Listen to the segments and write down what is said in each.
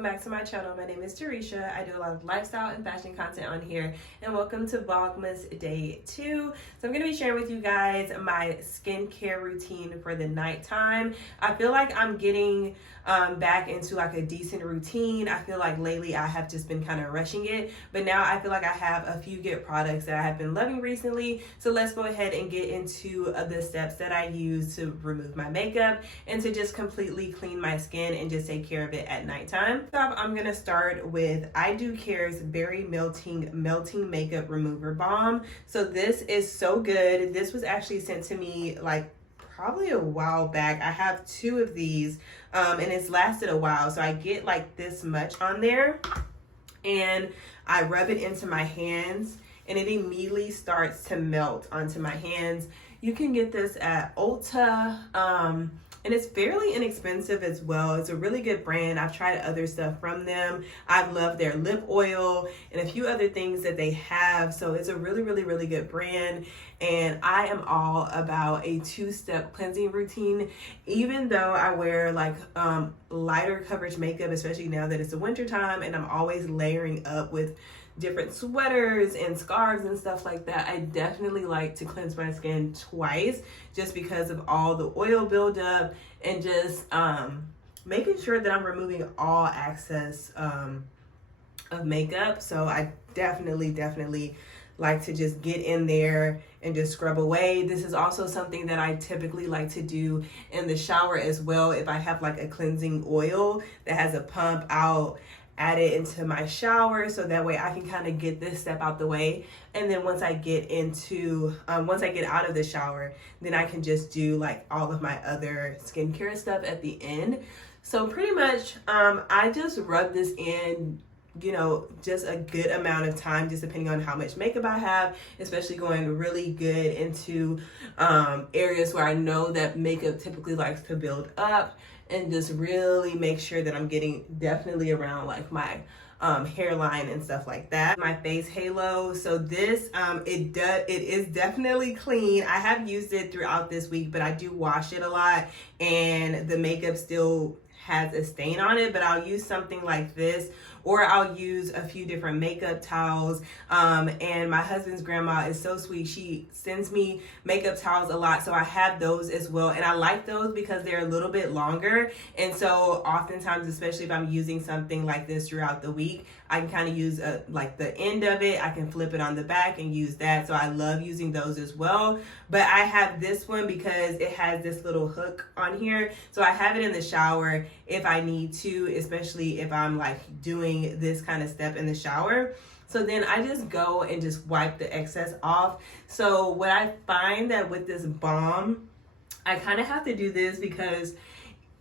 welcome back to my channel. My name is Daresha. I do a lot of lifestyle and fashion content on here, and welcome to Vlogmas Day 2. So I'm going to be sharing with you guys my skincare routine for the nighttime. I feel like I'm getting back into like a decent routine. I feel like lately I have just been kind of rushing it, but now I feel like I have a few good products that I have been loving recently. So let's go ahead and get into the steps that I use to remove my makeup and to just completely clean my skin and just take care of it at nighttime. So I'm gonna start with I Do Care's Berry Melting Makeup Remover Balm. So this is so good. This was actually sent to me like probably a while back. I have two of these and it's lasted a while. So I get like this much on there and I rub it into my hands and it immediately starts to melt onto my hands. You can get this at Ulta and it's fairly inexpensive as well. It's a really good brand. I've tried other stuff from them. I love their lip oil and a few other things that they have. So it's a really good brand. And I am all about a two-step cleansing routine. Even though I wear like lighter coverage makeup, especially now that it's the winter time and I'm always layering up with different sweaters and scarves and stuff like that, I definitely like to cleanse my skin twice just because of all the oil buildup and just making sure that I'm removing all excess of makeup. So I definitely like to just get in there and just scrub away. This is also something that I typically like to do in the shower as well. If I have like a cleansing oil that has a pump, I'll add it into my shower so that way I can kind of get this step out the way. And then once I get out of the shower, then I can just do like all of my other skincare stuff at the end. So pretty much I just rub this in, you know, just a good amount of time, just depending on how much makeup I have, especially going really good into areas where I know that makeup typically likes to build up, and just really make sure that I'm getting definitely around like my hairline and stuff like that. My face halo. So this, it is definitely clean. I have used it throughout this week, but I do wash it a lot and the makeup still has a stain on it, but I'll use something like this, or I'll use a few different makeup towels. And my husband's grandma is so sweet. She sends me makeup towels a lot, so I have those as well. And I like those because they're a little bit longer. And so oftentimes, especially if I'm using something like this throughout the week, I can kind of use like the end of it. I can flip it on the back and use that. So I love using those as well. But I have this one because it has this little hook on here. So I have it in the shower if I need to, especially if I'm like doing this kind of step in the shower. So then I just go and just wipe the excess off. So what I find that with this balm, I kind of have to do this because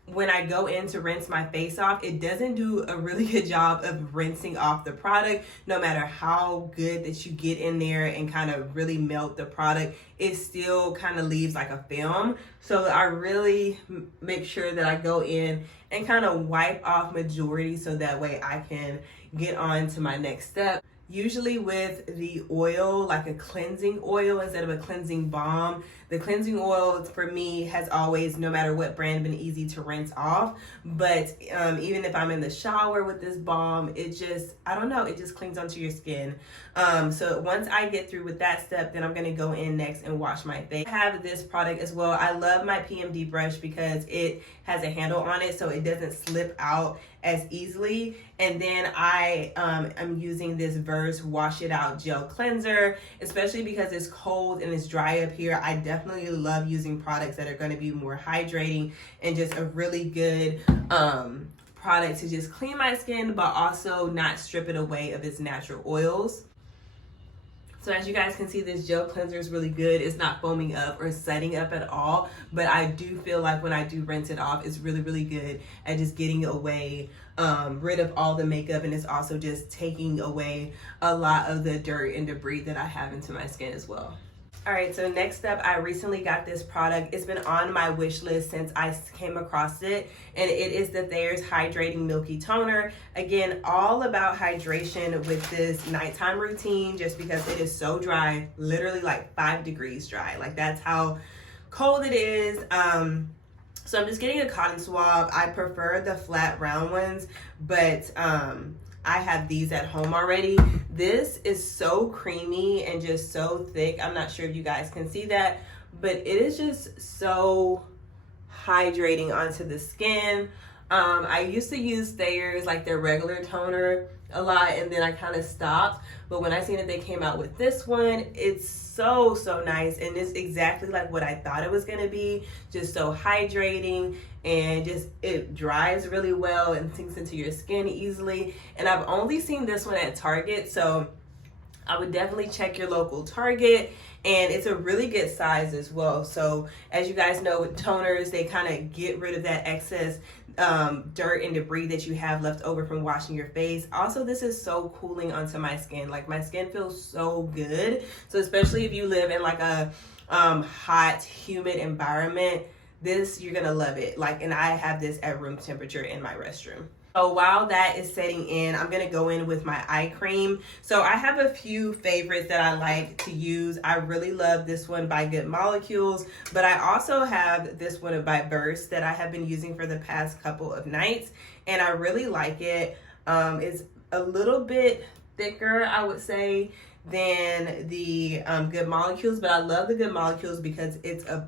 when I go in to rinse my face off, it doesn't do a really good job of rinsing off the product. No matter how good that you get in there and kind of really melt the product, it still kind of leaves like a film. So I really make sure that I go in and kind of wipe off majority so that way I can get on to my next step. Usually with the oil, like a cleansing oil instead of a cleansing balm. The cleansing oil for me has always, no matter what brand, been easy to rinse off. But even if I'm in the shower with this balm, it just, I don't know, it just clings onto your skin. So once I get through with that step, then I'm gonna go in next and wash my face. I have this product as well. I love my PMD brush because it has a handle on it so it doesn't slip out as easily. And then I am using this Verse Wash It Out Gel Cleanser, especially because it's cold and it's dry up here. I definitely love using products that are going to be more hydrating and just a really good product to just clean my skin, but also not strip it away of its natural oils. So as you guys can see, this gel cleanser is really good. It's not foaming up or setting up at all, but I do feel like when I do rinse it off, it's really good at just getting away, rid of all the makeup, and it's also just taking away a lot of the dirt and debris that I have into my skin as well. All right, so next up, I recently got this product. It's been on my wish list since I came across it, and it is the Thayer's Hydrating Milky Toner. Again, all about hydration with this nighttime routine, just because it is so dry, literally like 5 degrees dry. Like that's how cold it is. So I'm just getting a cotton swab. I prefer the flat round ones, but I have these at home already. This is so creamy and just so thick. I'm not sure if you guys can see that, but it is just so hydrating onto the skin. I used to use Thayer's, like their regular toner, a lot, and then I kind of stopped. But when I seen that they came out with this one, it's so nice, and it's exactly like what I thought it was gonna be. Just so hydrating, and just it dries really well and sinks into your skin easily. And I've only seen this one at Target, so I would definitely check your local Target. And it's a really good size as well. So as you guys know, with toners, they kind of get rid of that excess dirt and debris that you have left over from washing your face. Also, this is so cooling onto my skin. Like, my skin feels so good. So especially if you live in like a hot, humid environment, this, you're gonna love it. Like, and I have this at room temperature in my restroom. So while that is setting in, I'm gonna go in with my eye cream. So I have a few favorites that I like to use. I really love this one by Good Molecules, but I also have this one by Burst that I have been using for the past couple of nights, and I really like it. It's a little bit thicker, I would say, than the Good Molecules, but I love the Good Molecules because it's a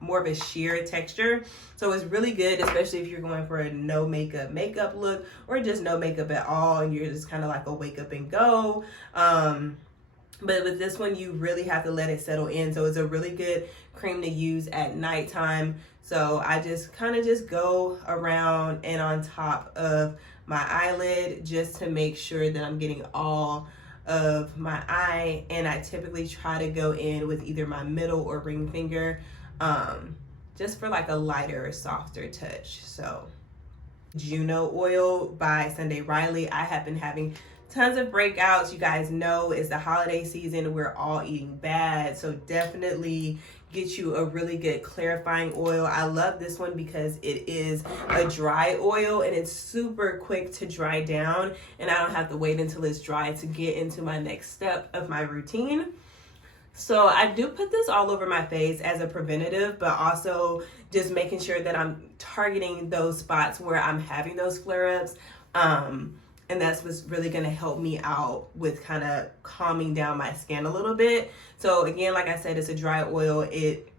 more of a sheer texture. So it's really good, especially if you're going for a no makeup look, or just no makeup at all, and you're just kind of like a wake up and go. But with this one, you really have to let it settle in. So it's a really good cream to use at nighttime. So I just kind of just go around and on top of my eyelid just to make sure that I'm getting all of my eye, and I typically try to go in with either my middle or ring finger, just for like a lighter, softer touch. So Juno oil by Sunday Riley. I have been having tons of breakouts. You guys know it's the holiday season. We're all eating bad, so definitely get you a really good clarifying oil. I love this one because it is a dry oil, and it's super quick to dry down, and I don't have to wait until it's dry to get into my next step of my routine. So I do put this all over my face as a preventative, but also just making sure that I'm targeting those spots where I'm having those flare-ups. And that's what's really gonna help me out with kind of calming down my skin a little bit. So again, like I said, it's a dry oil. It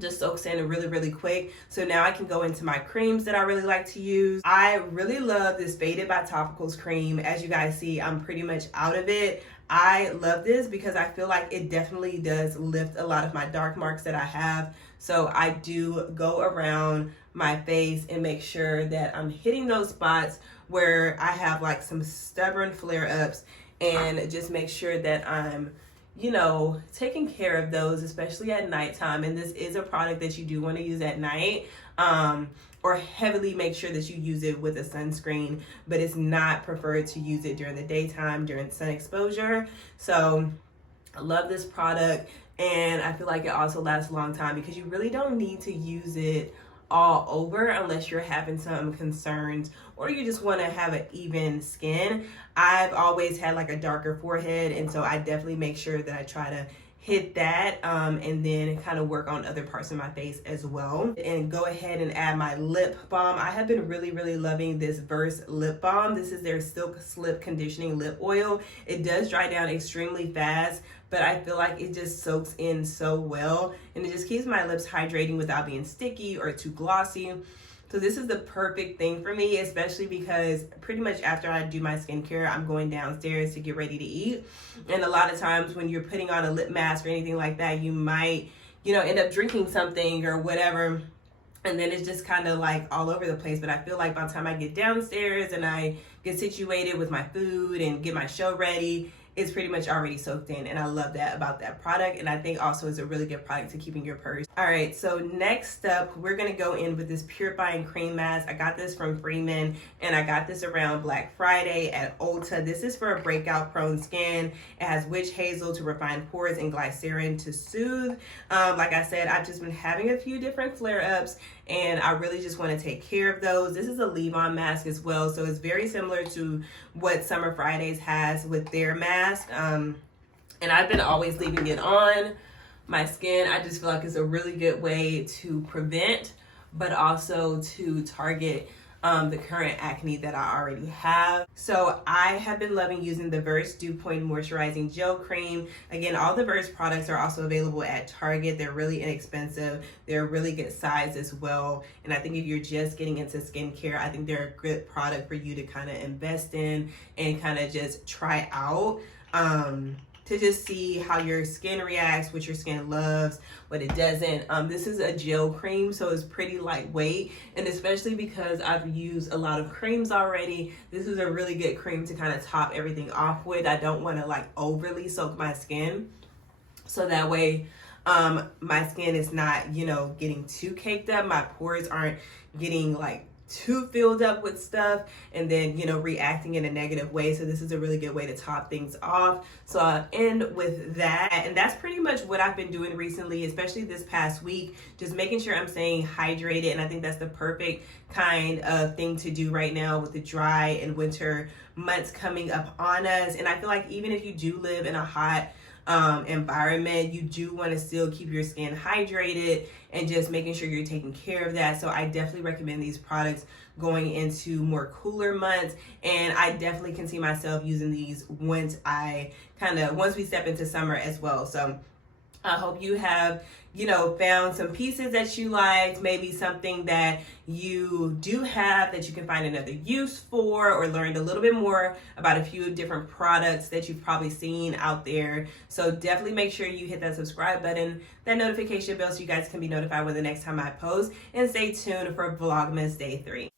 just soaks in really quick. So now I can go into my creams that I really like to use. I really love this Faded by Topicals cream. As you guys see, I'm pretty much out of it. I love this because I feel like it definitely does lift a lot of my dark marks that I have. So I do go around my face and make sure that I'm hitting those spots where I have like some stubborn flare-ups, and just make sure that I'm, you know, taking care of those, especially at nighttime. And this is a product that you do want to use at night, or heavily make sure that you use it with a sunscreen, but it's not preferred to use it during the daytime, during sun exposure. So I love this product, and I feel like it also lasts a long time because you really don't need to use it all over unless you're having some concerns or you just want to have an even skin. I've always had like a darker forehead, and so I definitely make sure that I try to hit that, and then kind of work on other parts of my face as well. And go ahead and add my lip balm. I have been really loving this Verse lip balm. This is their Silk Slip Conditioning Lip Oil. It does dry down extremely fast, but I feel like it just soaks in so well, and it just keeps my lips hydrating without being sticky or too glossy. So this is the perfect thing for me, especially because pretty much after I do my skincare, I'm going downstairs to get ready to eat. And a lot of times when you're putting on a lip mask or anything like that, you might, you know, end up drinking something or whatever, and then it's just kind of like all over the place. But I feel like by the time I get downstairs and I get situated with my food and get my show ready, it's pretty much already soaked in, and I love that about that product. And I think also it's a really good product to keep in your purse. All right, so next up, we're gonna go in with this purifying cream mask. I got this from Freeman, and I got this around Black Friday at Ulta. This is for a breakout prone skin. It has witch hazel to refine pores and glycerin to soothe. Like I said, I've just been having a few different flare-ups, and I really just want to take care of those. This is a leave-on mask as well, so it's very similar to what Summer Fridays has with their mask. And I've been always leaving it on my skin. I just feel like it's a really good way to prevent but also to target the current acne that I already have. So I have been loving using the Verse Dew Point Moisturizing Gel Cream. Again, all the Verse products are also available at Target. They're really inexpensive. They're a really good size as well. And I think if you're just getting into skincare, I think they're a good product for you to kind of invest in and kind of just try out. To just see how your skin reacts, what your skin loves, what it doesn't. This is a gel cream, so it's pretty lightweight, and especially because I've used a lot of creams already, this is a really good cream to kind of top everything off with. I don't want to like overly soak my skin, so that way my skin is not, you know, getting too caked up. My pores aren't getting like too filled up with stuff and then, you know, reacting in a negative way. So this is a really good way to top things off. So I'll end with that. And that's pretty much what I've been doing recently, especially this past week, just making sure I'm staying hydrated. And I think that's the perfect kind of thing to do right now with the dry and winter months coming up on us. And I feel like even if you do live in a hot environment, you do want to still keep your skin hydrated and just making sure you're taking care of that. So I definitely recommend these products going into more cooler months, and I definitely can see myself using these once we step into summer as well. So I hope you have, you know, found some pieces that you liked, maybe something that you do have that you can find another use for, or learned a little bit more about a few different products that you've probably seen out there. So definitely make sure you hit that subscribe button, that notification bell, so you guys can be notified when the next time I post, and stay tuned for Vlogmas Day 3.